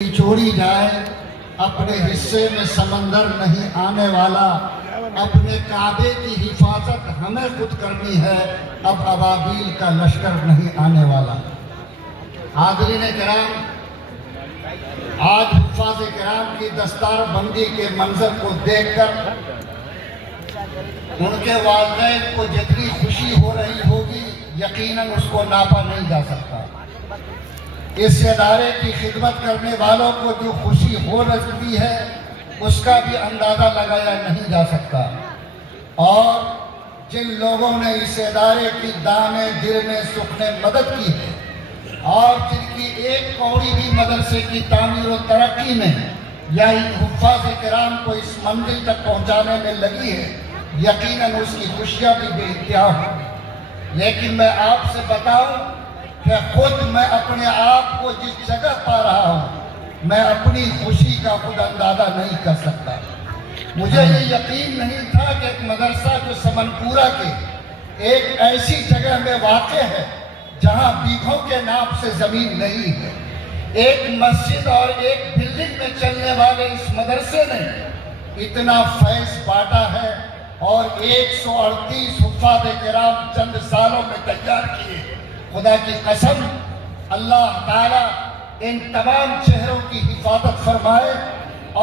چھوڑی جائے، اپنے حصے میں سمندر نہیں آنے والا، اپنے کعبے کی حفاظت ہمیں خود کرنی ہے، اب ابابیل کا لشکر نہیں آنے والا۔ حاضرین کرام، آج حفاظ کرام کی دستار بندی کے منظر کو دیکھ کر ان کے والدین کو جتنی خوشی ہو رہی ہوگی یقیناً اس کو ناپا نہیں جا سکتا۔ اس ادارے کی خدمت کرنے والوں کو جو خوشی ہو رہی ہے اس کا بھی اندازہ لگایا نہیں جا سکتا، اور جن لوگوں نے اس ادارے کی دانے دلنے سکھنے مدد کی ہے اور جن کی ایک کوڑی بھی مدرسے کی تعمیر و ترقی میں یا حفاظ کرام کو اس منزل تک پہنچانے میں لگی ہے، یقیناً اس کی خوشیاں بھی بے انتہا ہوں۔ لیکن میں آپ سے بتاؤں کہ خود میں اپنے آپ کو جس جگہ پا رہا ہوں، میں اپنی خوشی کا خود اندازہ نہیں کر سکتا۔ مجھے یہ یقین نہیں تھا کہ ایک مدرسہ جو سمن پورہ کے ایک ایسی جگہ میں واقع ہے جہاں بیگھوں کے ناپ سے زمین نہیں ہے، ایک مسجد اور ایک بلڈنگ میں چلنے والے اس مدرسے نے اتنا فیض بانٹا ہے اور 138 حفاظ کرام چند سالوں میں تیار کیے۔ خدا کی قسم، اللہ تعالیٰ ان تمام چہروں کی حفاظت فرمائے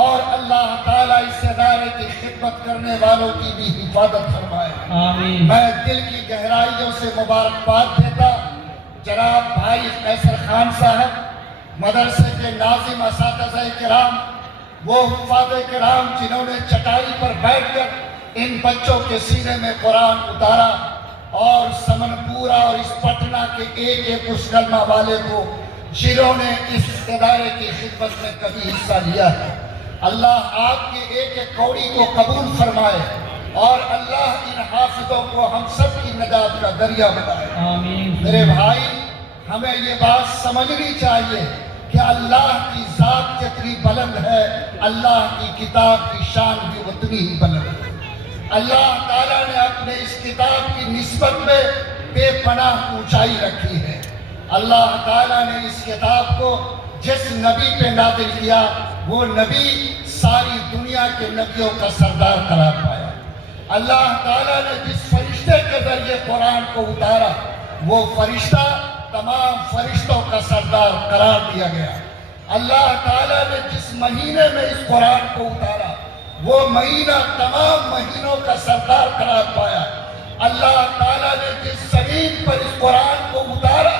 اور اللہ تعالیٰ اس ادارے کی خدمت کرنے والوں کی بھی حفاظت فرمائے۔ آمین۔ میں دل کی گہرائیوں سے مبارکباد دیتا جناب بھائی قیصر خان صاحب، مدرسے کے ناظم اساتذہ کرام، وہ حفاظ کرام جنہوں نے چٹائی پر بیٹھ کر ان بچوں کے سینے میں قرآن اتارا اور سمن پورہ اور اس پٹنہ کے ایک ایک اس کلمہ والے کو جنہوں نے اس ادارے کی خدمت میں کبھی حصہ لیا ہے، اللہ آپ کی ایک ایک کوڑی کو قبول فرمائے اور اللہ ان حافظوں کو ہم سب کی نجات کا ذریعہ بنائے۔ آمین۔ میرے بھائی، ہمیں یہ بات سمجھنی چاہیے کہ اللہ کی ذات جتنی بلند ہے، اللہ کی کتاب کی شان بھی اتنی ہی بلند ہے۔ اللہ تعالیٰ نے اپنے اس کتاب کی نسبت میں بے پناہ اونچائی رکھی ہے۔ اللہ تعالیٰ نے اس کتاب کو جس نبی پہ نازل کیا، وہ نبی ساری دنیا کے نبیوں کا سردار قرار پایا۔ اللہ تعالیٰ نے جس فرشتے کے ذریعے قرآن کو اتارا، وہ فرشتہ تمام فرشتوں کا سردار قرار دیا گیا۔ اللہ تعالیٰ نے جس مہینے میں اس قرآن کو اتارا، وہ مہینہ تمام مہینوں کا سردار قرار پایا۔ اللہ تعالیٰ نے جس زمین پر اس قرآن کو اتارا،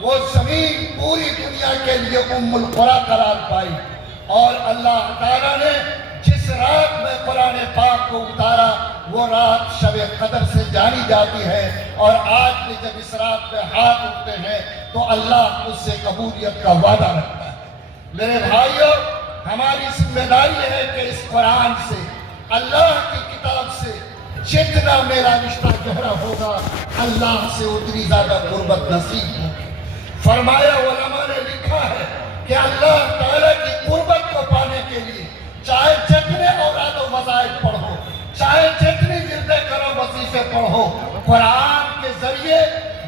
وہ زمین پوری دنیا کے لیے ام القری قرار پائی۔ اور اللہ تعالیٰ نے جس رات میں قرآن پاک کو اتارا، وہ رات شب قدر سے جانی جاتی ہے، اور آج بھی جب اس رات میں ہاتھ اٹھتے ہیں تو اللہ اس سے قبولیت کا وعدہ رکھتا ہے۔ میرے بھائیوں، ہماری ذمہ داری ہے کہ اس قرآن سے، اللہ کی کتاب سے جتنا میرا رشتہ گہرا ہوگا، اللہ سے اتنی زیادہ قربت نصیب ہوگی۔ فرمایا، علماء نے لکھا ہے کہ اللہ تعالیٰ کی قربت کو پانے کے لیے چاہے جتنے اوراد و وظائف پڑھو، چاہے جتنی وردیں کرو، وظیفے پڑھو، قرآن کے ذریعے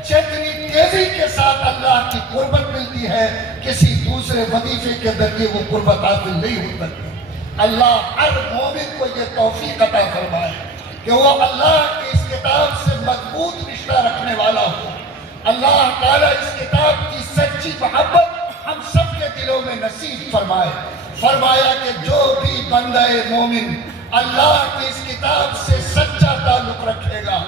جتنی تیزی کے ساتھ اللہ کی قربت ملتی ہے، کسی دوسرے وظیفے کے ذریعے وہ قربت حاصل نہیں ہو سکتی۔ اللہ ہر مومن کو یہ توفیق عطا فرمائے کہ وہ اللہ کی اس کتاب سے مضبوط رشتہ رکھنے والا ہو۔ اللہ تعالیٰ اس کتاب کی سچی محبت ہم سب کے دلوں میں نصیب فرمائے۔ فرمایا کہ جو بھی بندہ مومن اللہ کی اس کتاب سے سچا تعلق رکھے گا،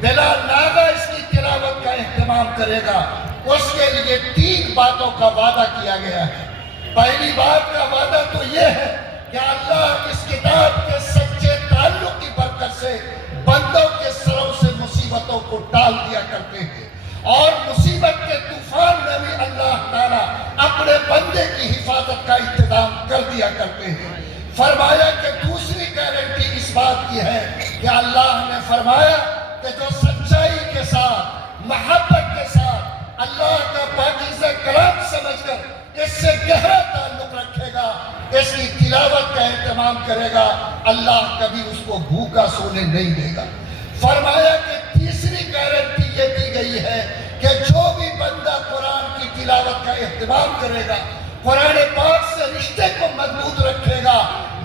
بلا ناغہ اس کی تلاوت کا اہتمام کرے گا، اس کے لیے 3 باتوں کا وعدہ کیا گیا ہے۔ پہلی بات کا وعدہ تو یہ ہے کہ اللہ اس کتاب کے سچے تعلق کی برکت سے بندوں کے سروں سے مصیبتوں کو ٹال دیا کرتے ہیں، اور مصیبت کے طوفان میں بھی اللہ تعالیٰ اپنے بندے کی حفاظت کا انتظام کر دیا کرتے ہیں۔ فرمایا کہ دوسری گارنٹی اس بات کی ہے کہ اللہ نے فرمایا کہ جو سچائی کے ساتھ، محبت کے ساتھ اللہ کا پاکیزہ کلام سمجھ کر اس سے گہرا تعلق رکھے گا، اس کی تلاوت کا اہتمام کرے گا، اللہ کبھی اس کو بھوکا سونے نہیں دے گا۔ فرمایا کہ تیسری گارنٹی یہ دی گئی ہے کہ جو بھی بندہ قرآن کی تلاوت کا اہتمام کرے گا، قرآن پاک سے رشتے کو مضبوط رکھے گا،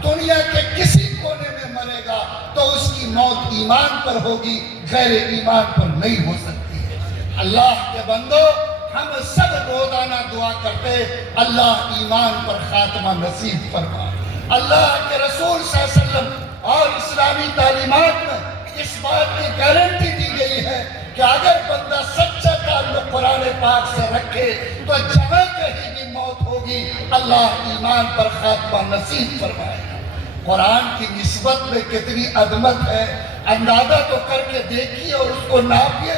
دنیا کے کسی کونے میں مرے گا تو اس کی موت ایمان پر ہوگی، غیر ایمان پر نہیں ہو سکتی ہے۔ اللہ کے بندو، ہم سب روزانہ دعا کرتے اللہ ایمان پر خاتمہ نصیب فرما۔ اللہ کے رسول صلی اللہ علیہ وسلم اور اسلامی تعلیمات میں اس بات کی گارنٹی دی گئی ہے کہ اگر بندہ سچا تعلق قرآن پاک سے رکھے تو جہاں کہیں بھی موت ہوگی اللہ ایمان پر خاتمہ نصیب فرمائے گا۔ قرآن کی نسبت میں کتنی عظمت ہے، اندازہ تو کر کے دیکھیے اور اس کو ناپیے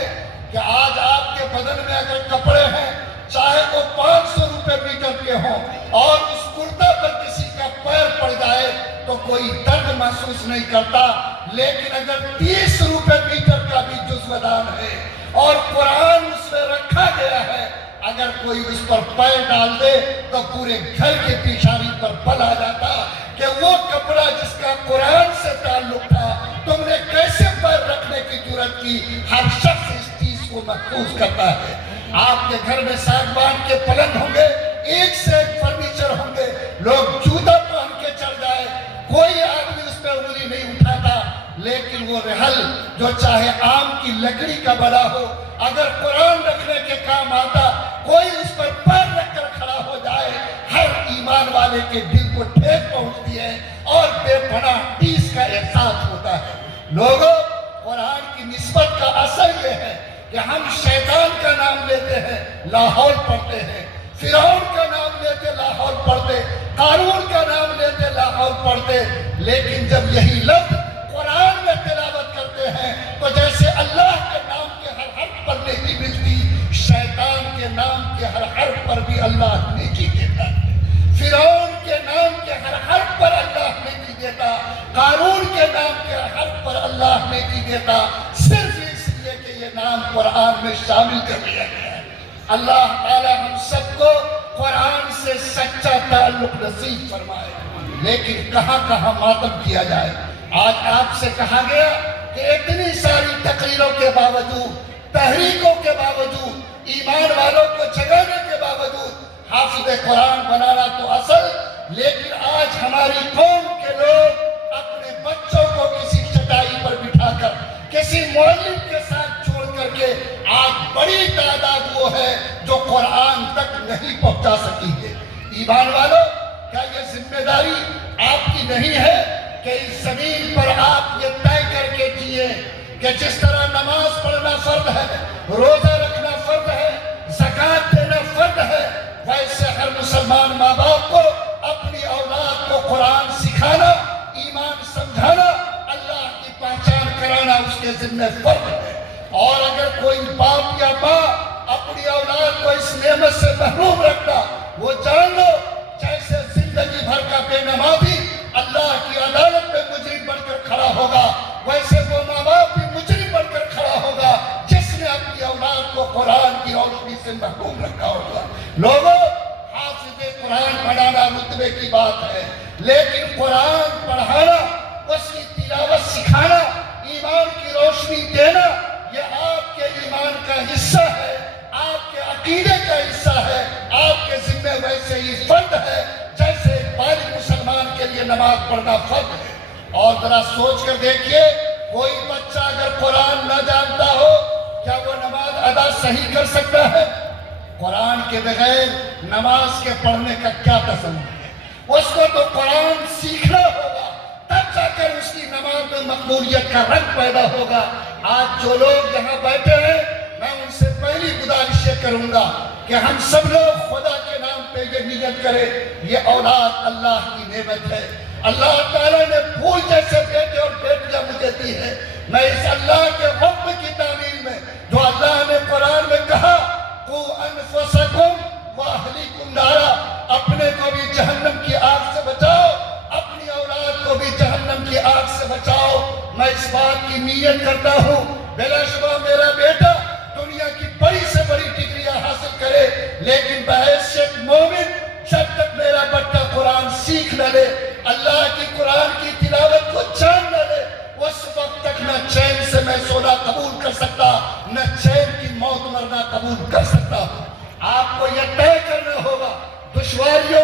کہ آج آپ کے بدن میں اگر کپڑے ہیں چاہے وہ 500 روپے میٹر کے ہوں اور اس کرتا پر کسی کا پیر پڑ جائے تو کوئی درد محسوس نہیں کرتا، لیکن اگر 30 روپے میٹر کا بھی جزو دان ہے اور قرآن اس میں رکھا گیا ہے، اگر کوئی اس پر پیر ڈال دے تو پورے گھر کے پیشانی پر بل آ جاتا کہ وہ کپڑا جس کا قرآن سے تعلق تھا تم نے کیسے پیر رکھنے کی جرات کی۔ ہر شخص اس چیز کو محفوظ کرتا ہے۔ آپ کے گھر میں ساگوان کے پلنگ ہوں گے، ایک سے ایک فرنیچر ہوں گے، لوگ جوتا پہن کے چڑھ جائے، کوئی آدمی اس پہ انگلی نہیں اٹھاتا، لیکن وہ رحل جو چاہے آم کی لکڑی کا بنا ہو اگر قرآن رکھنے کے کام آتا، کوئی اس پر پیر رکھ کر کھڑا ہو جائے، ہر ایمان والے کے دل کو ٹھیس پہنچتی ہے اور بے پناہ ٹیس کا احساس ہوتا ہے۔ لوگوں، قرآن کی نسبت کا اثر یہ ہے کہ ہم شیطان کا نام لیتے ہیں لاہور پڑھتے ہیں، فرعون کا نام لیتے لاہور پڑھتے، قارون کا نام لیتے لاہور پڑھتے، لیکن جب یہی لفظ قرآن میں تلاوت کرتے ہیں تو جیسے اللہ کے نام کے ہر حرف پر نیکی ملتی، شیطان کے نام کے ہر حرف پر بھی اللہ نیکی دیتا ہے۔ فرعون کے نام کے ہر حرف پر اللہ نیکی دیتا، قارون کے نام کے ہر حرف پر اللہ نیکی دیتا، صرف اس لیے کہ یہ نام قرآن میں شامل کر لیا گیا ہے۔ اللہ تعالی ہم سب کو قرآن سے سچا تعلق نصیب فرمائے، لیکن کہاں کہاں ماتم کیا جائے۔ آج آپ سے کہا گیا کہ اتنی ساری تقریروں کے باوجود، تحریکوں کے باوجود، ایمان والوں کو جگانے کے باوجود حافظ قرآن بنانا تو اصل، لیکن آج ہماری قوم کے لوگ اپنے بچوں کو کسی چٹائی پر بٹھا کر کسی معلم کے ساتھ چھوڑ کر کے آج بڑی تعداد وہ ہے جو قرآن تک نہیں پہنچا سکی ہے۔ ایمان والوں، کیا یہ ذمہ داری آپ کی نہیں ہے کہ اس زمین پر آپ یہ طے کر کے جیے کہ جس طرح نماز پڑھنا فرض ہے، روزہ رکھنا فرض ہے، زکوٰۃ دینا فرض ہے، ویسے ہر مسلمان ماں باپ کو اپنی اولاد کو قرآن سکھانا، ایمان سمجھانا، اللہ کی پہچان کرانا اس کے ذمہ فرض ہے۔ اور اگر کوئی باپ یا ماں اپنی اولاد کو اس نعمت سے محروم رکھتا، وہ جان لو جیسے زندگی بھر کا بے نمازی اللہ کی عدالت میں مجرم بن کر کھڑا ہوگا، ویسے وہ ماں باپ بھی مجرم بن کر کھڑا ہوگا جس نے اپنی اولاد کو قرآن کی روشنی سے محروم رکھا ہوگا۔ لوگوں، حافظ قرآن پڑھانا رتبے کی بات ہے، لیکن قرآن پڑھانا، اس کی تلاوت سکھانا، ایمان کی روشنی دینا، یہ آپ کے ایمان کا حصہ ہے، آپ کے عقیدے کا حصہ ہے، آپ کے ذمہ ویسے ہی فرض ہے جیسے ایک بالغ مسلمان کے لیے نماز پڑھنا فرض ہے۔ اور ذرا سوچ کر دیکھیے، کوئی بچہ اگر قرآن نہ جانتا ہو کیا وہ نماز ادا صحیح کر سکتا ہے؟ قرآن کے بغیر نماز کے پڑھنے کا کیا تصور ہے؟ اس کو تو قرآن سیکھنا ہوگا، تب جا کر اس کی نماز میں مقبولیت کا رنگ پیدا ہوگا۔ آج جو لوگ یہاں بیٹھے ہیں، میں ان سے پہلی گزارش یہ کروں گا کہ ہم سب لوگ خدا کے نام پہ یہ نیت کریں، یہ اولاد اللہ کی نعمت ہے۔ اللہ تعالیٰ نے پھول جیسے بیٹے اور بیٹیاں مجھے دی ہے، میں اس اللہ کے حکم کی تعمیل میں جو اللہ نے قرآن میں کہا قُوا أَنفُسَكُمْ وَأَهْلِيكُمْ نَارًا، اپنے کو بھی جہنم کی آگ سے بچاؤ، اپنی اولاد کو بھی جہنم کی آگ سے بچاؤ۔ میں اس بات کی نیت کرتا ہوں بلا شبہ میرا بیٹا دنیا کی بڑی سے بڑی ڈگریاں حاصل کرے، لیکن بحیثیت مومن جب تک میرا بچہ قرآن سیکھ نہ لے، اللہ کی قرآن کی تلاوت کو جان نہ لے، اس وقت تک نہ چین سے میں سونا قبول کر سکتا، نہ چین کی موت مرنا قبول کر سکتا۔ آپ کو یہ طے کرنا ہوگا، دشواریوں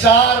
4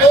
2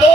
2,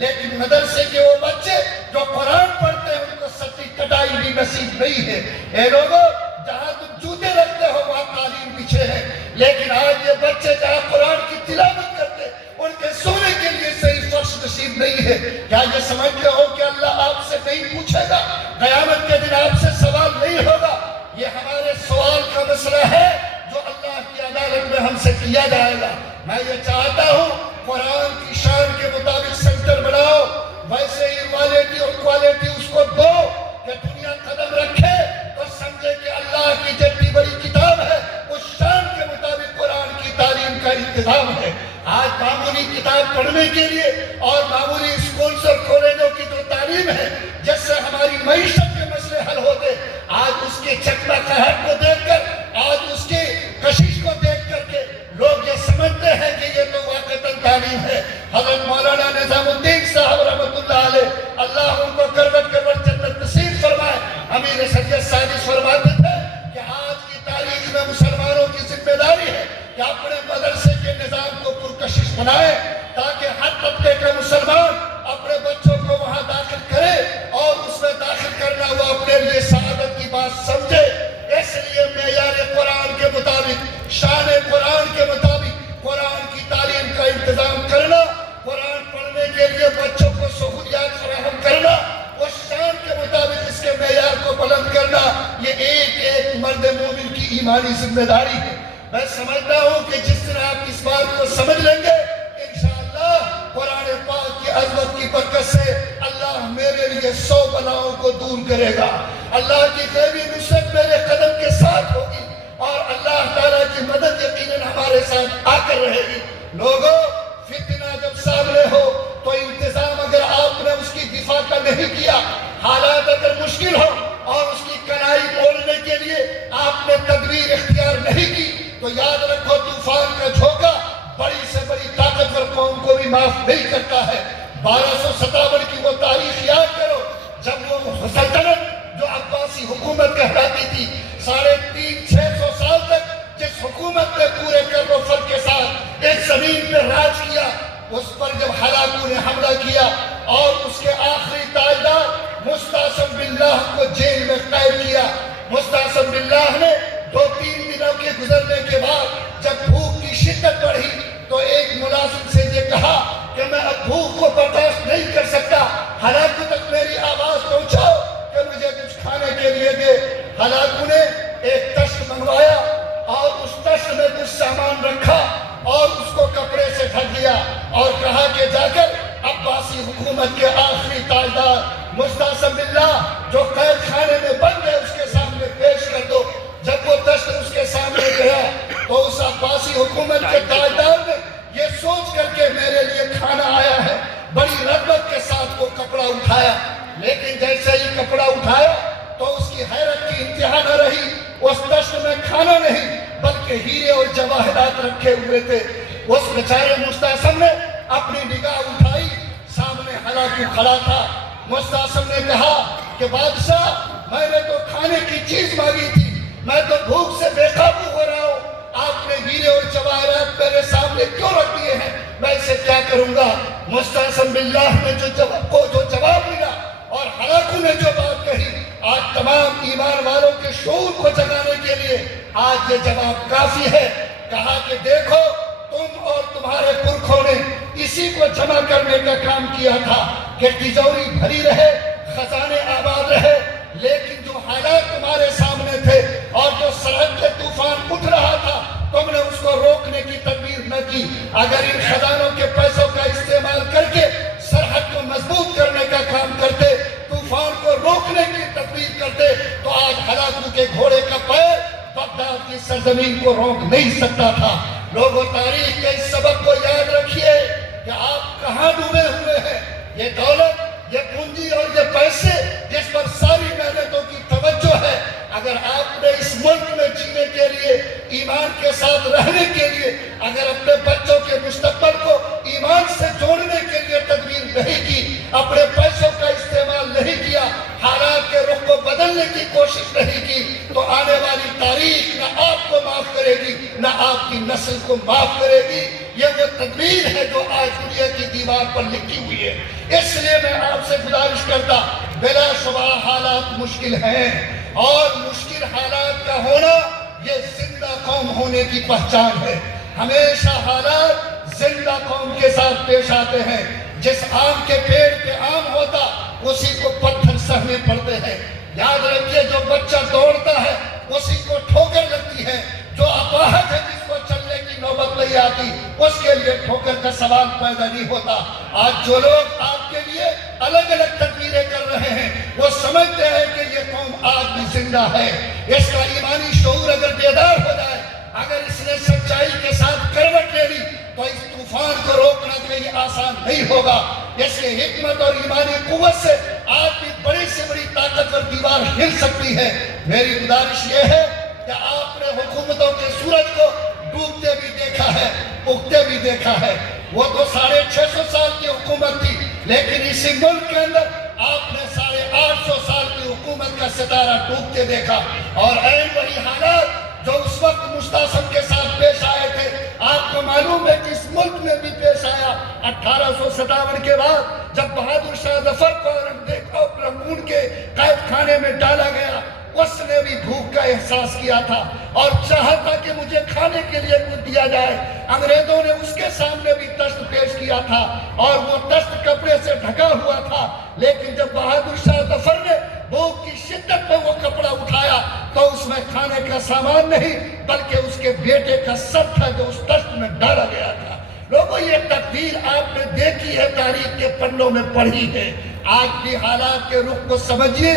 لیکن مدرسے کے وہ بچے جو قرآن پڑھتے ہیں ان کو سچی کٹائی بھی نصیب نہیں ہے۔ اے لوگوں، جہاں تم جوتے رکھتے ہو وہاں قالین بچھے ہیں، لیکن آج یہ بچے جہاں قرآن کی تلاوت کرتے ان کے سونے کے لیے صحیح فرش نصیب نہیں ہے۔ کیا یہ سمجھتے ہو کہ اللہ آپ سے نہیں پوچھے گا؟ قیامت کے دن آپ سے سوال نہیں ہوگا؟ یہ ہمارے سوال کا مسئلہ ہے جو اللہ کی عدالت میں ہم سے کیا جائے گا۔ میں یہ چاہتا ہوں قرآن کی شان کے مطابق سینٹر بناؤ، ویسے ہی کوالٹی اور کوالٹی اس کو دو کہ دنیا قدم رکھے تو سمجھے کہ اللہ کی جتنی بڑی کتاب ہے اس شان کے مطابق قرآن کی تعلیم کا انتظام ہے۔ آج معمولی کتاب پڑھنے کے لیے اور معمولی اسکولز اور کالجوں کی جو تعلیم ہے جس سے ہماری معیشت کے مسئلے حل ہوتے، آج اس کے چکمہ قہر کو دیکھ کر، آج اس کی کشش کو دیکھ کر کے لوگ یہ سمجھتے ہیں کہ یہ تو واقعتاً تعلیم ہے۔ حضرت مولانا نظام الدین صاحب رحمۃ اللہ علیہ، اللہ ان کو کروٹ کروٹ جنت نصیب فرمائے، امیر سید سادس فرماتے تھے کہ آج کی تاریخ میں مسلمانوں کی ذمہ داری ہے کہ اپنے مدرسے کے نظام کو پرکشش بنائے تاکہ ہر طبقے کا مسلمان اپنے بچوں کو وہاں داخل کرے اور اس میں داخل کرنا وہ اپنے لیے سعادت کی بات سمجھے۔ اس لیے معیار قرآن کے مطابق، شان قرآن کے مطابق قرآن کی تعلیم کا انتظام کرنا، قرآن پڑھنے کے لیے بچوں کو سہولیات فراہم کرنا، اس شان کے مطابق اس کے معیار کو بلند کرنا، یہ ایک ایک مرد مومن کی ایمانی ذمہ داری ہے۔ میں سمجھتا ہوں کہ جس دن آپ اس بات کو سمجھ لیں گے انشاءاللہ قرآن پاک کی عظمت کی برکت سے اللہ میرے لیے 100 بلاؤں کو دور کرے گا۔ اللہ کی غیبی نصرت میرے قدم کے ساتھ ہوگی اور اللہ تعالیٰ کی مدد یقیناً ہمارے ساتھ آ کر رہے گی۔ لوگوں، فتنہ جب سامنے ہو تو انتظام اگر آپ نے اس کی دفاع کا نہیں کیا، حالات اگر مشکل ہو اور اس کی کڑائی موڑنے کے لیے آپ نے تدبیر اختیار نہیں کی تو یاد رکھو طوفان کا جھونکا بڑی سے بڑی طاقتور قوم کو بھی معاف نہیں کرتا ہے۔ 1257 کی وہ تاریخ یاد کرو جب وہ سلطنت جو عباسی حکومت کہلاتی تھی 350-600 سال تک جس حکومت نے پورے کر و فر کے ساتھ ایک زمین پہ راج کیا، اس پر جب ہلاکوں نے حملہ کیا اور اس کے آخری تاجدار مستعصم باللہ کو جیل میں قید کیا، مستعصم باللہ نے 2-3 دنوں کے گزرنے کے بعد جب بھوک کی شدت بڑھی تو ایک ملازم سے یہ کہا کہ میں اب بھوک کو برداشت نہیں کر سکتا، ہلاکو تک میری آواز پہنچاؤ کہ مجھے کچھ کھانے کے لیے دے۔ ہلاکو نے ایک تشت منگوایا اور اس تشت میں کچھ سامان رکھا اور اس کو کپڑے سے ڈھک دیا اور کہا کہ جا کر عباسی حکومت کے آخری تاجدار مستعصم باللہ جو قید خانے میں بند ہے اس کے سامنے پیش کر دو۔ جب وہ تشت اس کے سامنے گیا تو اس عباسی حکومت کے تاجدار نے یہ سوچ کر کے میرے لیے کھانا آیا ہے بڑی رغبت کے ساتھ وہ کپڑا اٹھایا، لیکن جیسے ہی کپڑا اٹھایا تو اس کی حیرت کی انتہا نہ رہی، اس تشت میں کھانا نہیں بلکہ ہیرے اور جواہرات رکھے ہوئے تھے۔ اس بیچارے مستعصم نے اپنی نگاہ اٹھائی، سامنے ہلاکو کھڑا تھا۔ مستعصم نے کہا کہ بادشاہ میں نے تو کھانے کی چیز مانگی تھی، میں تو بھوک سے بے قابو ہو رہا ہوں، آپ نے ہیرے اور جواہرات میرے سامنے کیوں رکھ دیے ہیں، میں اسے کیا کروں گا؟ مستعصم باللہ نے جو جواب ملا اور ہلاکو نے جو بات کہی، آج تمام ایمان والوں کے شعور کو جگانے کے لیے آج یہ جواب کافی ہے۔ کہا کہ دیکھو تم اور تمہارے پرکھوں نے اسی کو جمع کرنے کا کام کیا تھا کہ تجوری بھری رہے، خزانے آباد رہے، لیکن جو حالات تمہارے سامنے تھے اور جو سرحد کے طوفان اٹھ رہا تھا تم نے اس کو روکنے کی تدبیر نہ کی۔ اگر ان خزانوں کے پیسوں کا استعمال کر کے سرحد کو مضبوط کرنے کا کام کرتے، طوفان کو روکنے کی تدبیر کرتے تو آج ہلاکو کے گھوڑے کا پیر بغداد کی سرزمین کو روک نہیں سکتا تھا۔ لوگوں، تاریخ کے اس سبق کو یاد رکھیے کہ آپ کہاں ڈوبے ہوئے ہیں۔ یہ دولت، یہ پونجی اور یہ پیسے جس پر ساری محنتوں کی توجہ ہے، اگر آپ نے اس ملک میں جینے کے لیے، ایمان کے ساتھ رہنے کے لیے، اگر اپنے بچوں کے مستقبل کو ایمان سے جوڑنے کے لیے تدبیر نہیں کی، اپنے پیسوں کا استعمال نہیں کیا، حالات کے رخ کو بدلنے کی کوشش نہیں کی، تو آنے والی تاریخ نہ آپ کو معاف کرے گی نہ آپ کی نسل کو معاف کرے گی۔ یہ وہ تدبیر ہے جو آج دنیا کی دیوار پر لکھی ہوئی ہے. اس لیے میں آپ سے گزارش کرتا، بلا شبہ حالات مشکل ہیں، اور مشکل حالات کا ہونا یہ زندہ قوم ہونے کی پہچان ہے. ہمیشہ حالات زندہ قوم کے ساتھ پیش آتے ہیں. جس آم کے پیڑ پہ آم ہوتا اسی کو پتھر سہنے پڑتے ہیں. یاد رکھیے، جو بچہ دوڑتا ہے اسی کو ٹھوکر لگتی ہے. جو اپاہج ہے، جس کو چلنے کی نوبت نہیں آتی، اس کے لیے ٹھوکر کا سوال پیدا نہیں ہوتا. آج جو لوگ آپ کے لیے الگ الگ تدبیریں کر رہے ہیں، وہ سمجھتے ہیں کہ یہ قوم آج بھی زندہ ہے. اس کا ایمانی شعور اگر بیدار ہو جائے، اگر اس نے سچائی کے ساتھ کروٹ لے لی، تو اس طوفان کو روکنا کہیں آسان نہیں ہوگا. اس کی حکمت اور ایمانی قوت سے آج بھی بڑی سے بڑی طاقتور دیوار ہل سکتی ہے. میری گزارش یہ ہے کہ آپ نے حکومتوں کے سورج کو ڈوبتے بھی دیکھا ہے، اگتے بھی دیکھا ہے. وہ تو 650 سال کی حکومت تھی، لیکن اسی ملک کے اندر آپ نے 850 سال کی حکومت کا ستارہ ڈوبتے دیکھا. اور عین وہی حالات جو اس وقت مستعصم کے ساتھ پیش آئے تھے، آپ کو معلوم ہے کہ اس ملک میں بھی پیش آیا. 1857 کے بعد جب بہادر شاہ ظفر کو رنگون کے قید خانے میں ڈالا گیا، اس نے بھی بھوک کا احساس کیا تھا اور چاہا تھا کہ مجھے کھانے کے لیے کچھ دیا جائے. انگریزوں نے اس کے سامنے بھی تشت پیش کیا تھا، اور وہ تشت کپڑے سے ڈھکا ہوا تھا. لیکن جب بہادر شاہ ظفر نے بھوک کی شدت میں وہ کپڑا اٹھایا تو اس میں کھانے کا سامان نہیں، بلکہ اس کے بیٹے کا سر تھا جو اس تشت میں ڈالا گیا تھا. لوگوں، یہ تقدیر آپ نے دیکھی ہے، تاریخ کے پنوں میں پڑھی ہے. آج بھی حالات کے رخ کو سمجھیے،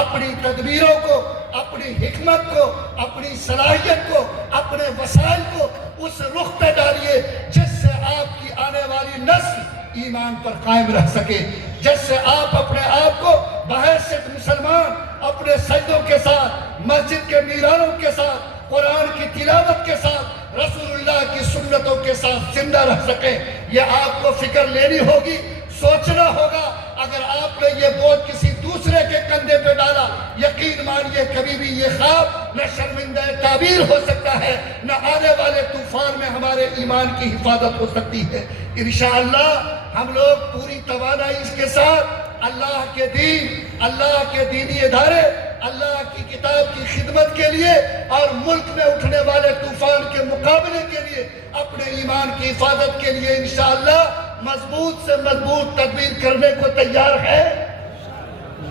اپنی تدبیروں کو، اپنی حکمت کو، اپنی صلاحیت کو، اپنے وسائل کو اس رخ پہ ڈالیے جس سے آپ کی آنے والی نسل ایمان پر قائم رہ سکے، جس سے آپ اپنے آپ کو بحیثیت مسلمان اپنے سجدوں کے ساتھ، مسجد کے میرانوں کے ساتھ، قرآن کی تلاوت کے ساتھ، رسول اللہ کی سنتوں کے ساتھ زندہ رہ سکے. یہ آپ کو فکر لینی ہوگی، سوچنا ہوگا. اگر آپ نے یہ بوجھ کسی دوسرے کے کندھے پہ ڈالا، یقین مانیے کبھی بھی یہ خواب نہ شرمندہ تعبیر ہو سکتا ہے، نہ آنے والے طوفان میں ہمارے ایمان کی حفاظت ہو سکتی ہے. انشاءاللہ ہم لوگ پوری توانائی اس کے ساتھ اللہ کے دین، اللہ کے دینی ادارے، اللہ کی کتاب کی خدمت کے لیے اور ملک میں اٹھنے والے طوفان کے مقابلے کے لیے، اپنے ایمان کی حفاظت کے لیے انشاءاللہ مضبوط سے مضبوط تدبیر کرنے کو تیار ہے.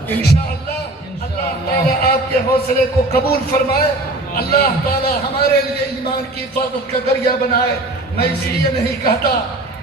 انشاءاللہ اللہ تعالیٰ آپ کے حوصلے کو قبول فرمائے. اللہ تعالیٰ ہمارے لیے ایمان کی حفاظت کا ذریعہ بنائے. میں اس لیے نہیں کہتا،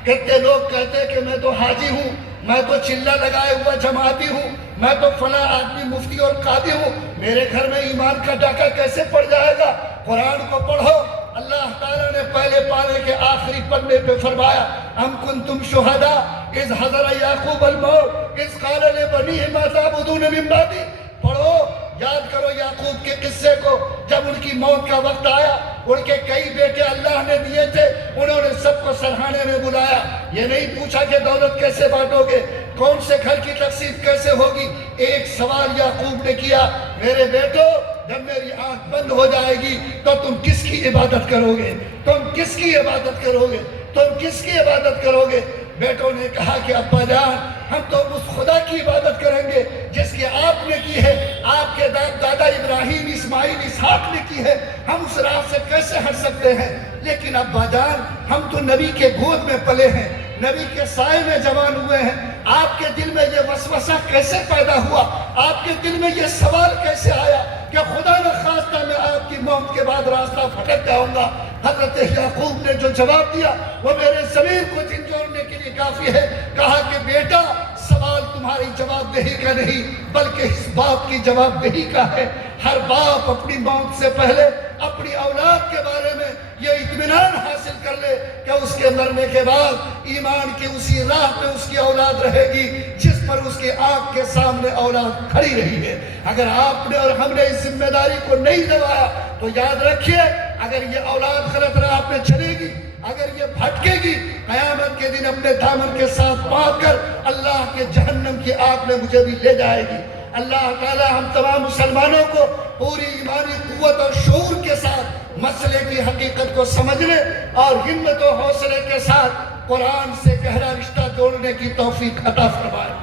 کہتے لوگ کہتے کہ میں تو حاجی ہوں، میں تو چلہ لگائے ہوا جماعتی ہوں، میں تو فلاں آدمی مفتی اور قاضی ہوں، میرے گھر میں ایمان کا ڈاکہ کیسے پڑ جائے گا؟ قرآن کو پڑھو. اللہ تعالیٰ نے پہلے پارے کے آخری پنے پہ فرمایا، ام کنتم شہداء اذ حضر یعقوب الموت اذ قال لبنیہ ما تعبدون من بعدی. پڑھو، یاد کرو یعقوب کے قصے کو. جب ان کی موت کا وقت آیا، ان کے کئی بیٹے اللہ نے دیے تھے، انہوں نے سب کو سرحانے میں بلایا. یہ نہیں پوچھا کہ دولت کیسے بانٹو گے، کون سے گھر کی تقسیم کیسے ہوگی. ایک سوال یعقوب نے کیا، میرے بیٹو جب میری آنکھ بند ہو جائے گی تو تم کس کی عبادت کرو گے؟ تم کس کی عبادت کرو گے؟ تم کس کی عبادت کرو گے؟ بیٹوں نے کہا کہ ابا جان، ہم تو اس خدا کی عبادت کریں گے جس کی آپ نے کی ہے، آپ کے دادا ابراہیم، اسماعیل، اسحاق نے کی ہے. ہم اس راہ سے کیسے ہٹ سکتے ہیں؟ لیکن ابا جان، ہم تو نبی کے گود میں پلے ہیں، نبی کے سائے میں جوان ہوئے ہیں. آپ کے دل میں یہ وسوسہ کیسے پیدا ہوا؟ آپ کے دل میں یہ سوال کیسے آیا کہ خدا نہ خواستہ میں آپ کی موت کے بعد راستہ بھٹک جاؤں گا؟ حضرت یعقوب نے جو جواب دیا وہ میرے ضمیر کو جھنجھوڑنے کے لیے کافی ہے. کہا کہ بیٹا، سوال تمہاری جواب دہی کا نہیں بلکہ اس باپ کی جواب دہی کا ہے. ہر باپ اپنی موت سے پہلے اپنی اولاد کے بارے میں یہ اطمینان حاصل کر لے کہ اس کے مرنے کے بعد ایمان کی اسی راہ پہ اس کی اولاد رہے گی جس پر اس کی آنکھ کے سامنے اولاد کھڑی رہی ہے. اگر آپ نے اور ہم نے اس ذمہ داری کو نہیں نبھایا تو یاد رکھیے، اگر یہ اولاد غلط راہ پہ چلے گی، اگر یہ بھٹکے گی، قیامت کے دن اپنے دامن کے ساتھ باندھ کر اللہ کے جہنم کی آگ میں مجھے بھی لے جائے گی. اللہ تعالی ہم تمام مسلمانوں کو پوری ایمانی قوت اور شعور کے ساتھ مسئلے کی حقیقت کو سمجھنے اور ہمت و حوصلے کے ساتھ قرآن سے گہرا رشتہ جوڑنے کی توفیق عطا فرمائے۔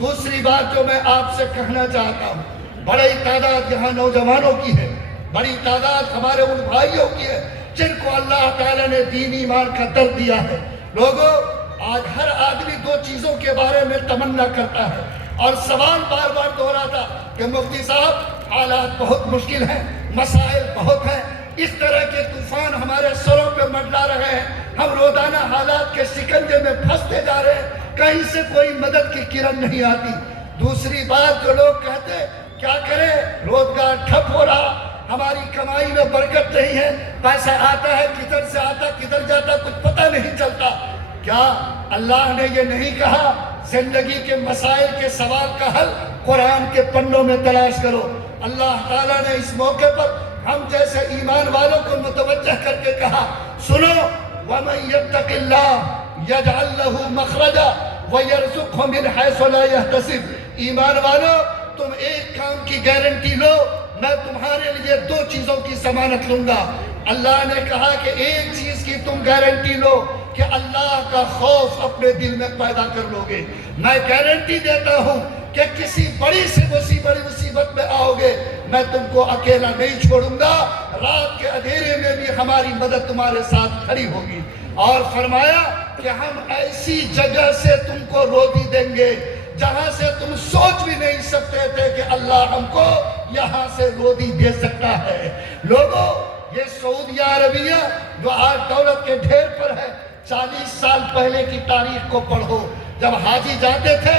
دوسری بات جو میں آپ سے کہنا چاہتا ہوں، بڑی تعداد یہاں نوجوانوں کی ہے، بڑی تعداد ہمارے ان بھائیوں کی ہے جن کو اللہ تعالیٰ نے دین ایمان کا درد دیا ہے۔ لوگوں، آج ہر آدمی دو چیزوں کے بارے میں تمنا کرتا ہے اور سوال بار بار دہراتا کہ مفتی صاحب حالات بہت مشکل ہیں، مسائل بہت ہیں، اس طرح کے طوفان ہمارے سروں پہ منڈلا رہے ہیں، ہم روزانہ حالات کے شکنجے میں پھنستے جا رہے ہیں، کہیں سے کوئی مدد کی کرن نہیں آتی۔ دوسری بات جو لوگ کہتے کیا کریں، روزگار ٹھپ ہو رہا، ہماری کمائی میں برکت نہیں ہے، پیسہ آتا ہے کدھر سے آتا کدھر جاتا کچھ پتہ نہیں چلتا۔ کیا اللہ نے یہ نہیں کہا زندگی کے مسائل کے سوال کا حل قرآن کے پنوں میں تلاش کرو؟ اللہ تعالیٰ نے اس موقع پر ہم جیسے ایمان والوں کو متوجہ کر کے کہا، سنو، وَمَن يَتَّقِ اللَّهَ يَجْعَل لَّهُ مَخْرَجًا وَيَرْزُقْهُ مِنْ حَيْثُ لَا يَحْتَسِبُ۔ ایمان والو، تم ایک کام کی گارنٹی لو، میں تمہارے لیے دو چیزوں کی ضمانت لوں گا۔ اللہ نے کہا کہ ایک چیز کی تم گارنٹی لو کہ اللہ کا خوف اپنے دل میں پیدا کر لو گے۔ میں گارنٹی دیتا ہوں کہ کسی بڑی سے بڑی مصیبت میں آؤ گے، میں تم کو اکیلا نہیں چھوڑوں گا، رات کے اندھیرے میں بھی ہماری مدد تمہارے ساتھ کھڑی ہوگی۔ اور فرمایا کہ ہم ایسی جگہ سے تم کو روزی دیں گے جہاں سے تم سوچ بھی نہیں سکتے تھے کہ اللہ ہم کو یہاں سے روزی دے سکتا ہے۔ لوگوں، یہ سعودیہ عربیہ جو آج دولت کے ڈھیر پر ہے، 40 سال پہلے کی تاریخ کو پڑھو، جب حاجی جاتے تھے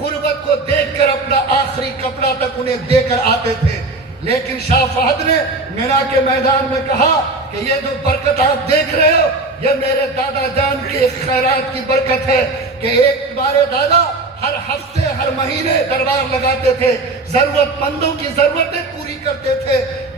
غربت کو دیکھ کر اپنا آخری کپڑا تک انہیں دے کر آتے تھے، لیکن شاہ فہد نے مینا کے میدان میں کہا کہ یہ جو برکت آپ دیکھ رہے ہو یہ میرے دادا جان کی خیرات کی برکت ہے کہ ایک تمہارے دادا ہر ہفتے ہر مہینے دربار لگاتے تھے، ضرورت مندوں کی ضرورتیں پوری کرتے تھے۔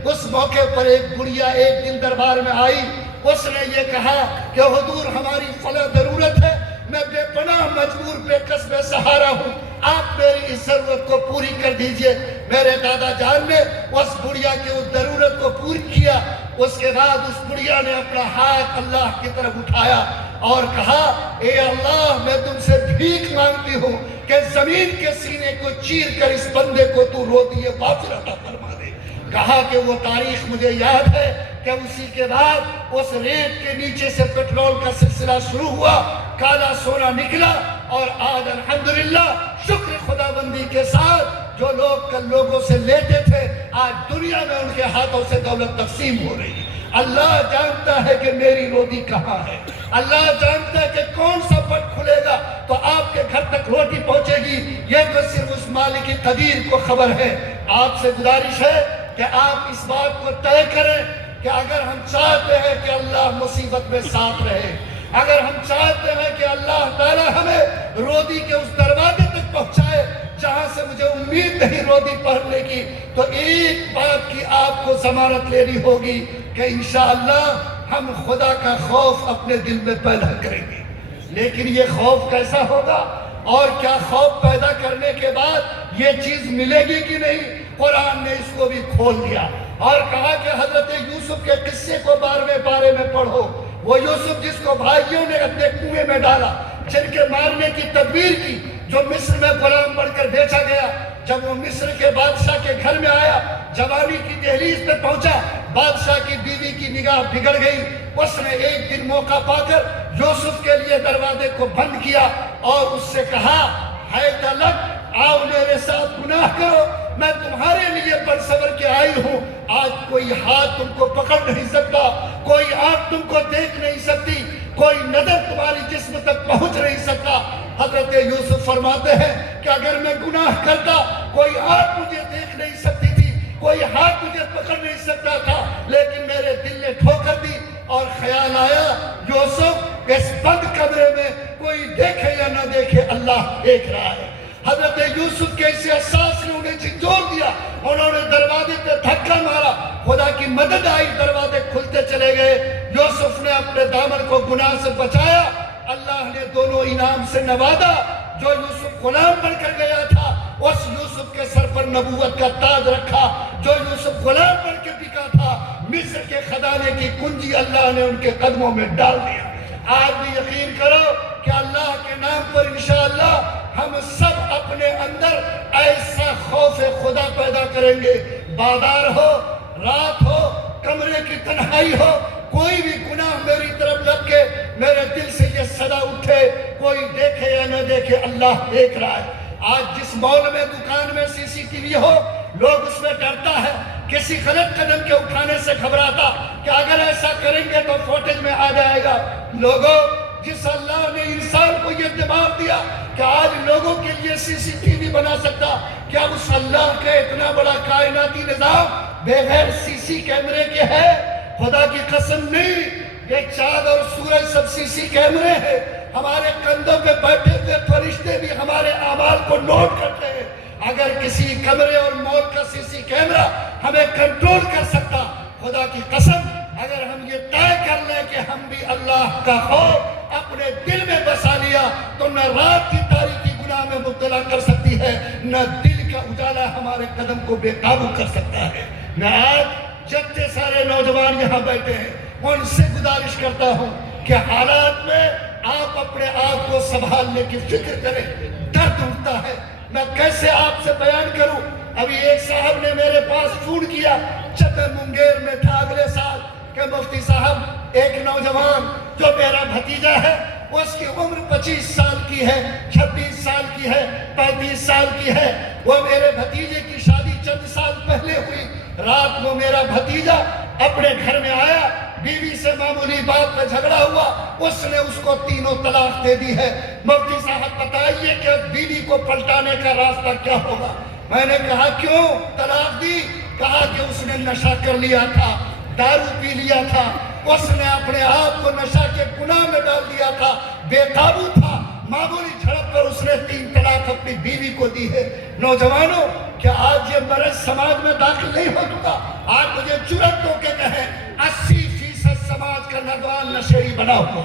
اس موقع پر ایک گڑیا ایک دن دربار میں آئی، اس نے یہ کہا کہ حضور ہماری فلاں ضرورت ہے، میں بے پناہ مجبور بے قصب سہارا ہوں، آپ میری اس ضرورت کو پوری کر دیجئے۔ میرے دادا جان نے اس بڑیا کی اس ضرورت کو پوری کیا۔ اس کے بعد اس بڑیا نے اپنا ہاتھ اللہ کی طرف اٹھایا اور کہا، اے اللہ، میں تم سے بھیک مانگتی ہوں کہ زمین کے سینے کو چیر کر اس بندے کو تو روزی وافر عطا فرما دے۔ کہا کہ وہ تاریخ مجھے یاد ہے کہ اسی کے بعد اس ریت کے نیچے سے پیٹرول کا سلسلہ شروع ہوا، کالا سونا نکلا، اور آج الحمدللہ شکر خدا بندی کے ساتھ جو لوگ کل لوگوں سے لیتے تھے آج دنیا میں ان کے ہاتھوں سے دولت تقسیم ہو رہی ہے۔ اللہ جانتا ہے کہ میری روزی کہاں ہے، اللہ جانتا ہے کہ کون سا پٹ کھلے گا تو آپ کے گھر تک روٹی پہنچے گی، یہ تو صرف اس مالک کی قدیر کو خبر ہے۔ آپ سے گزارش ہے کہ آپ اس بات کو طے کریں کہ اگر ہم چاہتے ہیں کہ اللہ مصیبت میں ساتھ رہے، اگر ہم چاہتے ہیں کہ اللہ تعالی ہمیں روزی کے اس دروازے تک پہنچائے جہاں سے مجھے امید نہیں روزی پڑھنے کی، تو ایک بات کی آپ کو ضمانت لینی ہوگی کہ انشاءاللہ ہم خدا کا خوف اپنے دل میں پیدا کریں گے۔ لیکن یہ خوف کیسا ہوگا اور کیا خوف پیدا کرنے کے بعد یہ چیز ملے گی کہ نہیں؟ قرآن نے اس کو بھی کھول دیا اور کہا کہ حضرت یوسف کے قصے کو 12ویں پارے میں پڑھو۔ وہ یوسف جس کو بھائیوں نے اپنے کنویں میں ڈالا، جن کے مارنے کی تدبیر کی، جو مصر میں غلام بن کر بیچا گیا، جب وہ مصر کے بادشاہ کے گھر میں آیا، جوانی کی دہلیز پہ پہنچا، بادشاہ کی بیوی کی نگاہ بگڑ گئی، اس نے ایک دن موقع پا کر یوسف کے لیے دروازے کو بند کیا اور اس سے کہا، ہے طلب، آؤ میرے ساتھ گناہ کرو، میں تمہارے لیے برصبر کے آئی ہوں۔ آج کوئی ہاتھ تم کو پکڑ نہیں سکتا، کوئی آنکھ تم کو دیکھ نہیں سکتی، کوئی نظر تمہاری جسم تک پہنچ نہیں سکتا۔ حضرت یوسف فرماتے ہیں کہ اگر میں گناہ کرتا، کوئی آنکھ مجھے دیکھ نہیں سکتی تھی، کوئی ہاتھ مجھے پکڑ نہیں سکتا تھا، لیکن میرے دل نے ٹھوکر دی اور خیال آیا، یوسف اس بند کمرے میں کوئی دیکھے یا نہ دیکھے اللہ دیکھ رہا ہے۔ حضرت یوسف کے اس احساس نے انہیں جھنجھوڑ دیا، انہوں نے دروازے پہ دھکا مارا، خدا کی مدد آئی، دروازے کھلتے چلے گئے۔ یوسف نے اپنے دامن کو گناہ سے بچایا، اللہ نے دونوں انعام سے نوازا۔ جو یوسف غلام بن کر گیا تھا، اس یوسف کے سر پر نبوت کا تاج رکھا، جو یوسف غلام بن کے بکا تھا، مصر کے خزانے کی کنجی اللہ نے ان کے قدموں میں ڈال دیا۔ آج بھی یقین کرو کہ اللہ کے نام پر انشاءاللہ ہم سب اپنے اندر ایسا خوف خدا پیدا کریں گے، بازار ہو، رات ہو، کمرے کی تنہائی ہو، کوئی بھی گناہ میری طرف لگ کے میرے دل سے یہ صدا اٹھے، کوئی دیکھے یا نہ دیکھے اللہ دیکھ رہا ہے۔ آج جس مال میں دکان میں سی سی ٹی وی ہو، لوگ اس میں ڈرتا ہے، کسی غلط قدم کے اٹھانے سے گھبراتا کہ اگر ایسا کریں گے تو فوٹیج میں آ جائے گا۔ لوگوں، جس اللہ نے انسان کو یہ دماغ دیا کہ آج لوگوں کے لیے سی سی ٹی وی بنا سکتا، کیا اس اللہ کا اتنا بڑا کائناتی نظام بغیر سی سی کیمرے کے ہے؟ خدا کی قسم نہیں، یہ چاند اور سورج سب سی سی کیمرے ہیں۔ ہمارے کندھوں پہ بیٹھے ہوئے فرشتے بھی ہمارے اعمال کو نوٹ کرتے ہیں۔ اگر کسی کمرے اور مال کا سی سی کیمرہ ہمیں کنٹرول کر سکتا، خدا کی قسم اگر ہم یہ طے کر لیں کہ ہم بھی اللہ کا خوف اپنے دل میں بسا لیا تو نہ رات کی تاریکی گناہ میں مبتلا کر سکتی ہے، نہ دل کا اجالا ہمارے قدم کو بے قابو کر سکتا ہے۔ میں آج جتنے سارے نوجوان یہاں بیٹھے ہیں ان سے گزارش کرتا ہوں کہ حالات میں آپ اپنے آپ کو سنبھالنے کی فکر کریں۔ درد اٹھتا ہے، میں کیسے آپ سے بیان کروں؟ ابھی ایک صاحب نے میرے پاس فون کیا جب میں منگیر میں تھا اگلے سال کہ مفتی صاحب ایک نوجوان جو میرا بھتیجا ہے، اس کی عمر 25 سال کی ہے، 26 سال کی ہے، 35 سال کی ہے، وہ میرے بھتیجے کی شادی چند سال پہلے ہوئی۔ رات کو میرا بھتیجا اپنے گھر میں آیا، بیوی سے معمولی بات پہ جھگڑا ہوا، اس نے اس کو 3 طلاق دے دی ہے۔ مفتی صاحب بتائیے کہ بیوی کو پلٹانے کا راستہ کیا ہوگا؟ میں نے کہا کیوں طلاق دی؟ کہا کہ اس نے نشہ کر لیا تھا، دارو پی لیا تھا، اس نے اپنے آپ کو نشہ کے گناہ میں ڈال دیا تھا، بے قابو تھا، معمولی جھڑپ پر اس نے 3 طلاق اپنی بیوی کو دی ہے۔ نوجوانوں، کیا آج یہ مرض سماج میں داخل نہیں ہو چکا؟ آج مجھے جرأت ہو کے کہیں 80% سماج کا نوجوان نشیڑی بنا ہوا،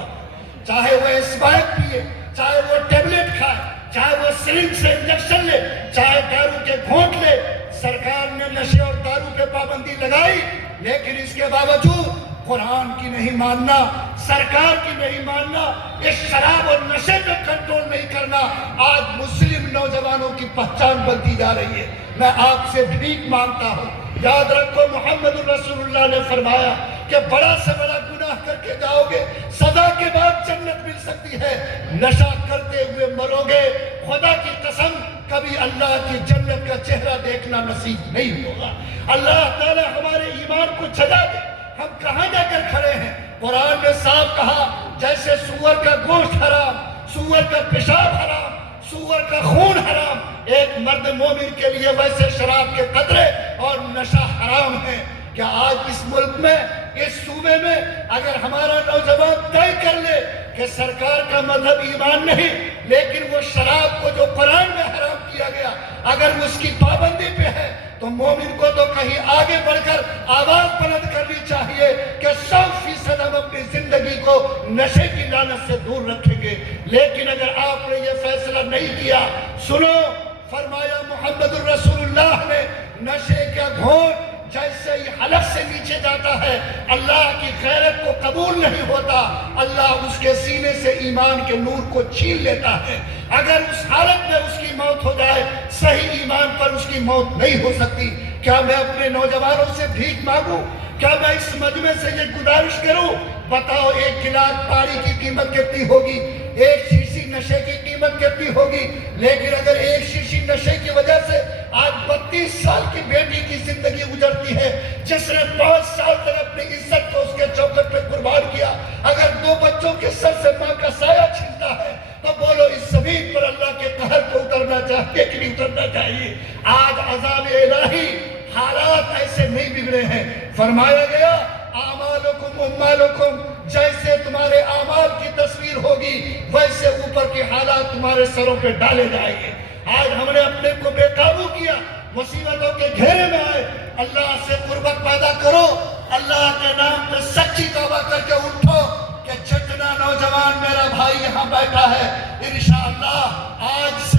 چاہے وہ اسپائک پیے، چاہے وہ ٹیبلٹ کھائے، چاہے وہ سرنج سے انجیکشن لے، چاہے دارو کے گھونٹ لے۔ سرکار نے نشے اور دارو پہ پابندی لگائی، لیکن اس کے باوجود قرآن کی نہیں ماننا، سرکار کی نہیں ماننا، اس شراب اور نشے پہ کنٹرول نہیں کرنا آج مسلم نوجوانوں کی پہچان بنتی جا رہی ہے۔ میں آپ سے بھیک مانگتا ہوں، یاد رکھو محمد رسول اللہ نے فرمایا کہ بڑا سے بڑا گناہ کر کے جاؤ گے، سزا کے بعد جنت مل سکتی ہے، نشہ کرتے ہوئے مرو گے، خدا کی قسم کبھی اللہ کی جنت کا چہرہ دیکھنا نصیب نہیں ہوگا۔ اللہ تعالی ہمارے ایمان کو سجا دے۔ ہم کہاں جا کر کھڑے ہیں؟ قرآن نے صاف کہا جیسے سور کا گوشت حرام، سور کا پیشاب حرام، سور کا خون حرام ایک مرد مومن کے لیے، ویسے شراب کے قطرے اور نشہ حرام ہے۔ کیا آج اس ملک میں، اس صوبے میں اگر ہمارا نوجوان طے کر لے کہ سرکار کا مذہب ایمان نہیں، لیکن وہ شراب کو جو قرآن میں حرام کیا گیا اگر اس کی پابندی پہ ہے تو مومن کو تو کہیں آگے بڑھ کر آواز بلند کرنی چاہیے کہ 100% ہم اپنی زندگی کو نشے کی لعنت سے دور رکھیں گے۔ لیکن اگر آپ نے یہ فیصلہ نہیں کیا، سنو، فرمایا محمد الرسول اللہ نے، نشے کا گھونٹ جیسے ہی حلق سے نیچے جاتا ہے اللہ کی غیرت کو قبول نہیں ہوتا، اللہ اس کے سینے سے ایمان کے نور کو چھین لیتا ہے۔ اگر اس حالت میں اس کی موت ہو جائے، صحیح ایمان پر اس کی موت نہیں ہو سکتی۔ کیا میں اپنے نوجوانوں سے بھیک مانگوں؟ کیا میں اس مجمع سے یہ گزارش کروں؟ بتاؤ 1 گلاس پانی کی قیمت کتنی ہوگی؟ 1 شیشی نشے کی قیمت کتنی ہوگی؟ لیکن اگر 1 شیشی نشے کی وجہ سے آج 32 سال کی بیٹی کی زندگی گزرتی ہے، جس نے 5 سال تک اپنی عزت کو اس کے چوکٹ پہ قربان کیا، اگر 2 بچوں کے سر سے ماں کا سایہ چھنتا ہے تو بولو اس زمین پر اللہ کے قہر کو اترنا چاہیے کہ نہیں اترنا چاہیے؟ آج عذاب الہی، حالات ایسے نہیں بگڑے ہیں۔ فرمایا گیا اعمالکم اموالکم، جیسے تمہارے اعمال کی تصویر ہوگی ویسے اوپر کے حالات تمہارے سروں پہ ڈالے جائیں گے۔ آج ہم نے اپنے کو بے قابو کیا، مصیبتوں کے گھیرے میں آئے۔ اللہ سے قربت پیدا کرو، اللہ کے نام پہ سچی توبہ کر کے اٹھو کہ جتنا نوجوان میرا بھائی یہاں بیٹھا ہے انشاءاللہ آج سے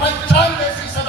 95%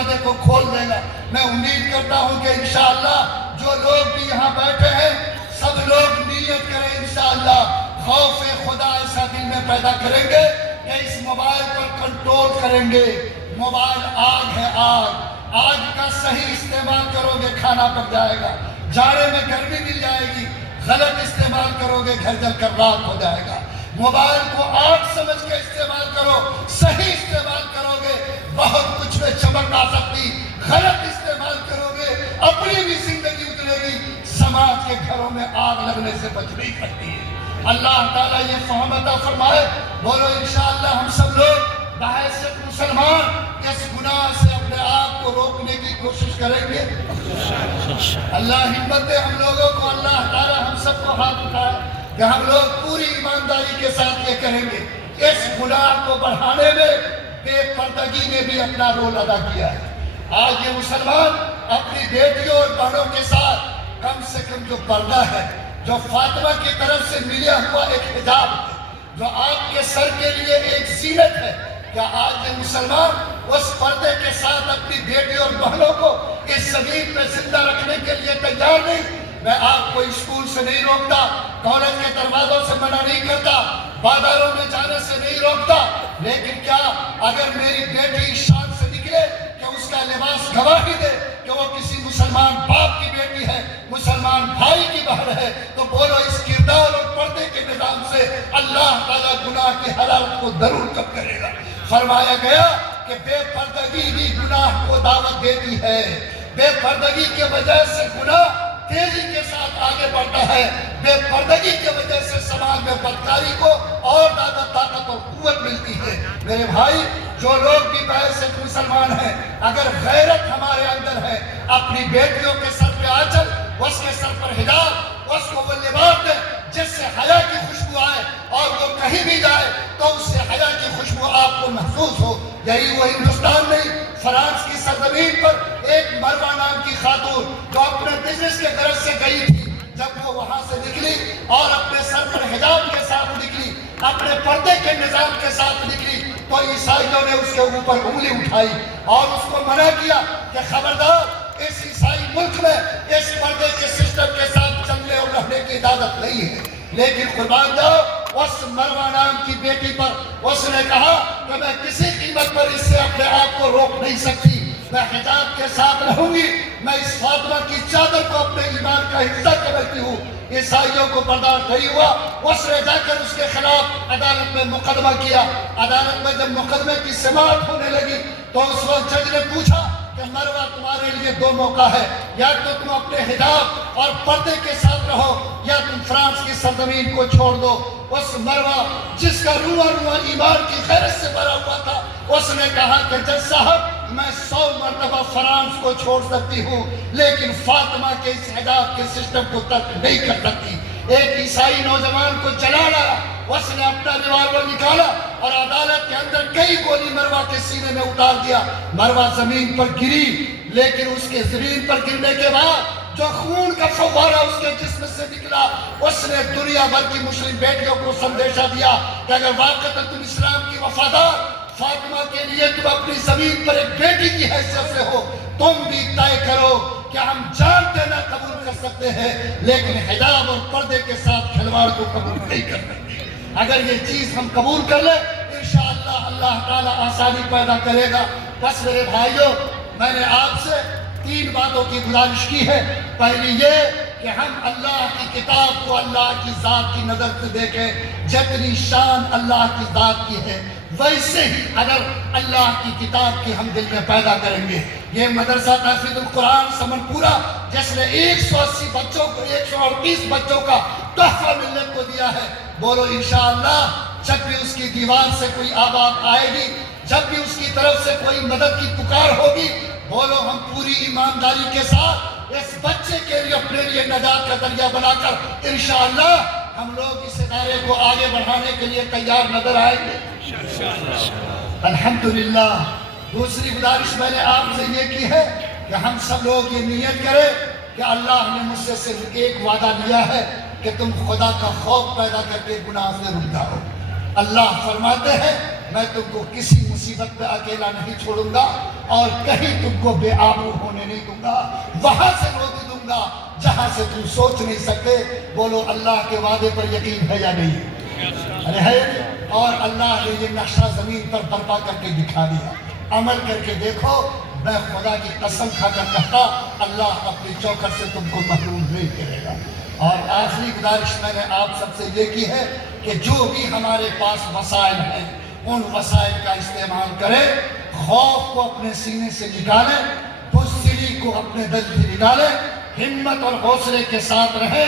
دروازے کو کھول دے گا۔ میں امید کرتا ہوں کہ انشاءاللہ جو لوگ بھی یہاں بیٹھے ہیں سب لوگ نیت کریں، انشاءاللہ خوف خدا ایسا دل میں پیدا کریں گے کہ اس موبائل پر کنٹرول کریں گے۔ موبائل آگ ہے، آگ کا صحیح استعمال کرو گے کھانا پک جائے گا، جاڑے میں گرمی مل جائے گی، غلط استعمال کرو گے گھر جل کر راکھ ہو جائے گا۔ موبائل کو آگ سمجھ کے استعمال کرو، صحیح استعمال کرو گے بہت کچھ میں چمک آ سکتی، غلط استعمال کرو گے اپنی بھی زندگی اترے گی، سماج کے گھروں میں آگ لگنے سے بچ نہیں سکتی ہے۔ اللہ تعالیٰ یہ فہم عطا فرمائے۔ بولو انشاءاللہ ہم سب لوگ بحیثیت مسلمان اس گناہ سے اپنے آپ کو روکنے کی کوشش کریں گے۔ اللہ ہمت دے ہم لوگوں کو، اللہ تعالیٰ ہم سب کو ہاتھ اٹھائے کہ ہم لوگ پوری ایمانداری کے ساتھ یہ کریں گے۔ اس گناہ کو بڑھانے میں بے پردگی نے بھی اپنا رول ادا کیا ہے۔ آج یہ مسلمان اپنی بیٹیوں اور بہنوں کے ساتھ کم سے کم جو پردہ ہے، جو فاطمہ کی طرف سے ملیا ہوا ایک حجاب ہے، جو آپ کے سر کے لیے ایک زینت ہے، کیا آج یہ مسلمان اس پردے کے ساتھ اپنی بیٹیوں اور بہنوں کو اس زمین پہ زندہ رکھنے کے لیے تیار نہیں؟ میں آپ کو اسکول سے نہیں روکتا، کالج کے دروازوں سے منع نہیں کرتا، بازاروں میں جانے سے نہیں روکتا، لیکن کیا اگر میری بیٹی شان سے نکلے کہ اس کا لباس گواہی دے کہ وہ کسی مسلمان باپ کی بیٹی ہے، مسلمان بھائی کی بہن ہے، تو بولو اس کردار اور پردے کے نظام سے اللہ تعالیٰ گناہ کی حلالت کو ضرور کم کرے گا۔ فرمایا گیا کہ بے پردگی بھی گناہ کو دعوت دیتی ہے، بے پردگی کی وجہ سے گناہ تیزی کے ساتھ آگے بڑھتا ہے، بے پردگی کی وجہ سے سماج میں بدکاری کو اور زیادہ طاقت اور قوت ملتی ہے۔ میرے بھائی، جو لوگ بھی بحیثیت مسلمان ہیں، اگر غیرت ہمارے اندر ہے، اپنی بیٹیوں کے سر پہ آنچل، اس کے سر پر حجاب، اس کو وہ لباس دے جس سے حیا کی خوشبو آئے اور وہ کہیں بھی جائے تو اس سے حیا کی خوشبو آپ کو محسوس ہو۔ یہی وہ ہندوستان نہیں، فرانس کی سرزمین پر ایک مروہ نام کی خاتون جو اپنے بزنس کے غرض سے گئی تھی، جب وہ وہاں سے نکلی اور اپنے سر پر حجاب کے ساتھ نکلی، اپنے پردے کے نظام کے ساتھ نکلی، تو عیسائیوں نے اس کے اوپر انگلی اٹھائی اور اس کو منع کیا کہ خبردار، اس عیسائی ملک میں اس پردے کے سسٹم کے ساتھ چلنے اور رہنے کی اجازت نہیں ہے۔ لیکن قربان جاؤ، اس مروہ نام کی بیٹی پر اس نے کہا کہ میں کسی قیمت پر اس سے اپنے آپ کو روک نہیں سکتی، میں حجاب کے ساتھ رہوں گی، میں اس فاطمہ کی چادر کو اپنے ایمان کا حصہ سمجھتی ہوں۔ عیسائیوں کو برداشت نہیں ہوا، اس نے جا کر اس کے خلاف عدالت میں مقدمہ کیا۔ عدالت میں جب مقدمے کی سماعت ہونے لگی تو اس وقت جج نے پوچھا کہ مروہ تمہارے لیے دو موقع ہے، یا تو تم اپنے حجاب اور پردے کے ساتھ رہو یا تم فرانس کی سرزمین کو چھوڑ دو۔ اس مروہ جس کا رواں ایمان کی غیرت سے بھرا ہوا تھا، اس نے کہا کہ جج صاحب، میں 100 مرتبہ فرانس کو چھوڑ سکتی ہوں لیکن فاطمہ کے اس حجاب کے سسٹم کو ترک نہیں کر سکتی۔ ایک عیسائی نوجوان کو جلا لایا، اس نے اپنا ریوالور نکالا اور عدالت کے اندر کئی گولی مروہ کے سینے میں اتار دیا۔ مروہ زمین پر گری، لیکن اس کے زمین پر گرنے کے بعد جو خون کا فوارہ اس کے جسم سے نکلا، اس نے دنیا بھر کی مسلم بیٹیوں کو سندیشہ دیا کہ اگر واقعاً تم اسلام کی وفادار، فاطمہ کے لیے تم اپنی زمین پر ایک بیٹی کی حیثیت سے ہو، تم بھی طے کرو کہ ہم جان دینا قبول کر سکتے ہیں لیکن حجاب اور پردے کے ساتھ کھلواڑ کو قبول نہیں کر سکتے۔ اگر یہ چیز ہم قبول کر لیں، انشاءاللہ اللہ تعالیٰ آسانی پیدا کرے گا۔ بس میرے بھائیوں، میں نے آپ سے 3 باتوں کی گزارش کی ہے۔ پہلی یہ کہ ہم اللہ کی کتاب کو اللہ کی ذات کی نظر سے دیکھیں، جتنی شان اللہ کی ذات کی ہے ویسے ہی اگر اللہ کی کتاب کی ہم دل میں پیدا کریں گے۔ یہ مدرسہ تحفیظ القرآن سمن پورا جس نے 180 بچوں کو 138 بچوں کا تحفہ ملت کو دیا ہے، بولو انشاءاللہ جب بھی اس کی دیوار سے کوئی آواز آئے گی، جب بھی اس کی طرف سے کوئی مدد کی پکار ہوگی، بولو ہم پوری ایمانداری کے ساتھ اس بچے کے لیے اپنے لیے نجات کا ذریعہ بنا کر انشاءاللہ ہم لوگ اس ادارے کو آگے بڑھانے کے لیے تیار نظر آئیں گے۔ الحمدللہ۔ دوسری گزارش میں نے آپ سے یہ کی ہے کہ ہم سب لوگ یہ نیت کریں کہ اللہ نے مجھ سے صرف ایک وعدہ لیا ہے کہ تم خدا کا خوف پیدا کر کے گناہ سے رک جاؤ۔ اللہ فرماتے ہیں میں تم کو کسی مصیبت پہ اکیلا نہیں چھوڑوں گا اور کہیں تم کو بے آبرو ہونے نہیں دوں گا، وہاں سے روزی دوں گا جہاں سے تم سوچ نہیں سکتے۔ بولو اللہ کے وعدے پر یقین ہے یا نہیں؟ ارے ہے۔ اور اللہ نے یہ نقشہ زمین پر برپا کر کے دکھا دیا، عمل کر کے دیکھو۔ میں خدا کی قسم کھا کر کہتا اللہ اپنی چوکھٹ سے تم کو محروم نہیں کرے گا۔ اور آخری گزارش میں نے آپ سب سے یہ کی ہے کہ جو بھی ہمارے پاس وسائل ہیں ان وسائل کا استعمال کریں، خوف کو اپنے سینے سے نکالیں، بزدلی کو اپنے دل سے نکالیں، ہمت اور حوصلے کے ساتھ رہیں،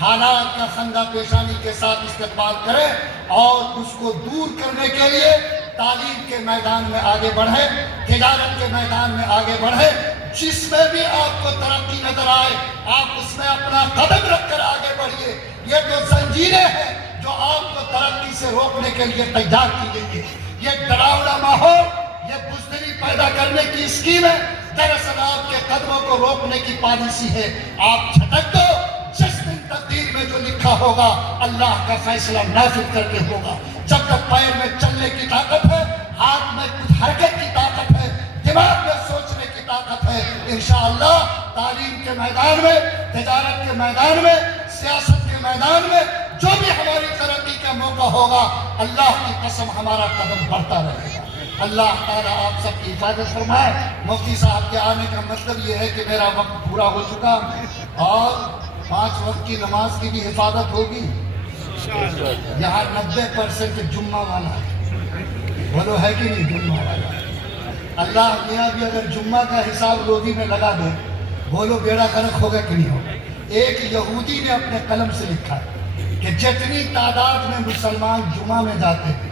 حالات کا خندہ پیشانی کے ساتھ استقبال کریں اور اس کو دور کرنے کے لیے تعلیم کے میدان میں آگے بڑھیں، تجارت کے میدان میں آگے بڑھیں۔ جس میں بھی آپ کو ترقی نظر آئے آپ اس میں اپنا قدم رکھ کر آگے بڑھیے۔ یہ تو زنجیریں ہیں جو آپ کو ترقی سے روکنے کے لیے تیار کی گئی ہے۔ یہ ڈراؤنا ماحول، یہ بزدلی پیدا کرنے کی اسکیم ہے، دراصل آپ کے قدموں کو روکنے کی پالیسی ہے۔ آپ جھٹک دو، جس دن تقدیر میں جو لکھا ہوگا اللہ کا فیصلہ نافذ کر کے ہوگا۔ جب تک پیر میں چلنے کی طاقت ہے، ہاتھ میں کچھ حرکت کی طاقت ہے، دماغ میں سوچنے کی طاقت ہے، انشاءاللہ تعلیم کے میدان میں، تجارت کے میدان میں، سیاست کے میدان میں جو بھی ہماری ترقی کا موقع ہوگا اللہ کی قسم ہمارا قدم بڑھتا رہے گا۔ اللہ تعالیٰ آپ سب کی حفاظت فرمائے۔ مفتی صاحب کے آنے کا مطلب یہ ہے کہ میرا وقت پورا ہو چکا اور 5 وقت کی نماز کی بھی حفاظت ہوگی۔ یہاں 90% جمعہ والا ہے، بولو ہے کہ نہیں جمعہ والا؟ اللہ میاں بھی اگر جمعہ کا حساب روزی میں لگا دے، بولو بیڑا غرق ہوگا کہ نہیں ہوگا؟ ایک یہودی نے اپنے قلم سے لکھا کہ جتنی تعداد میں مسلمان جمعہ میں جاتے ہیں،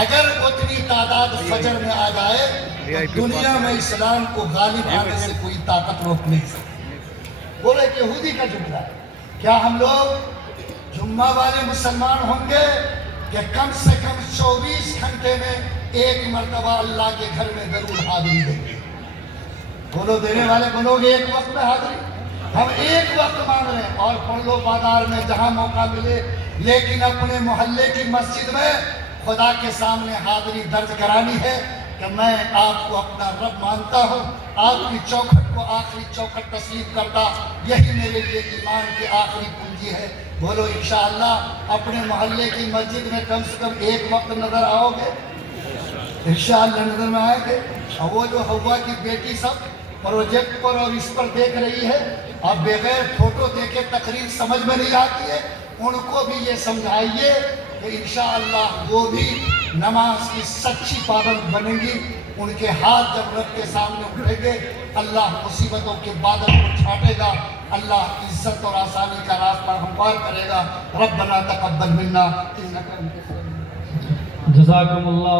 اگر اتنی تعداد فجر میں آ جائے تو دنیا میں اسلام کو غالب آنے سے کوئی طاقت روک نہیں سکتی۔ بولے کہ یہودی کا جملہ ہے۔ کیا ہم لوگ جمعہ والے مسلمان ہوں گے کہ کم سے کم 24 گھنٹے میں ایک مرتبہ اللہ کے گھر میں ضرور حاضری دیں گے؟ بولو دینے والے بولو گے ایک وقت میں حاضری؟ ہم ایک وقت مانگ رہے ہیں اور پڑھ لو بازار میں جہاں موقع ملے، لیکن اپنے محلے کی مسجد میں خدا کے سامنے حاضری درج کرانی ہے کہ میں آپ کو اپنا رب مانتا ہوں، آپ کی چوکھٹ کو آخری چوکھٹ تسلیم کرتا، یہی میرے لیے ایمان کی آخری پونجی ہے۔ بولو انشاءاللہ اپنے محلے کی مسجد میں کم سے کم ایک وقت نظر آؤ گے؟ انشاءاللہ نظر میں آئے گے۔ اور وہ جو ہوا کی بیٹی سب پروجیکٹ پر اور اس پر دیکھ رہی ہے، اب بغیر فوٹو دیکھے تقریر سمجھ میں نہیں آتی ہے، ان کو بھی یہ سمجھائیے کہ انشاءاللہ وہ بھی نماز کی سچی پابند بنیں گی۔ ان کے ہاتھ جب رب کے سامنے اٹھیں گے اللہ مصیبتوں کے بادل کو چھاٹے گا، اللہ عزت اور آسانی کا راستہ ہموار کرے گا۔ ربنا تقبل منا انک انت السمیع۔ جزاکم اللہ۔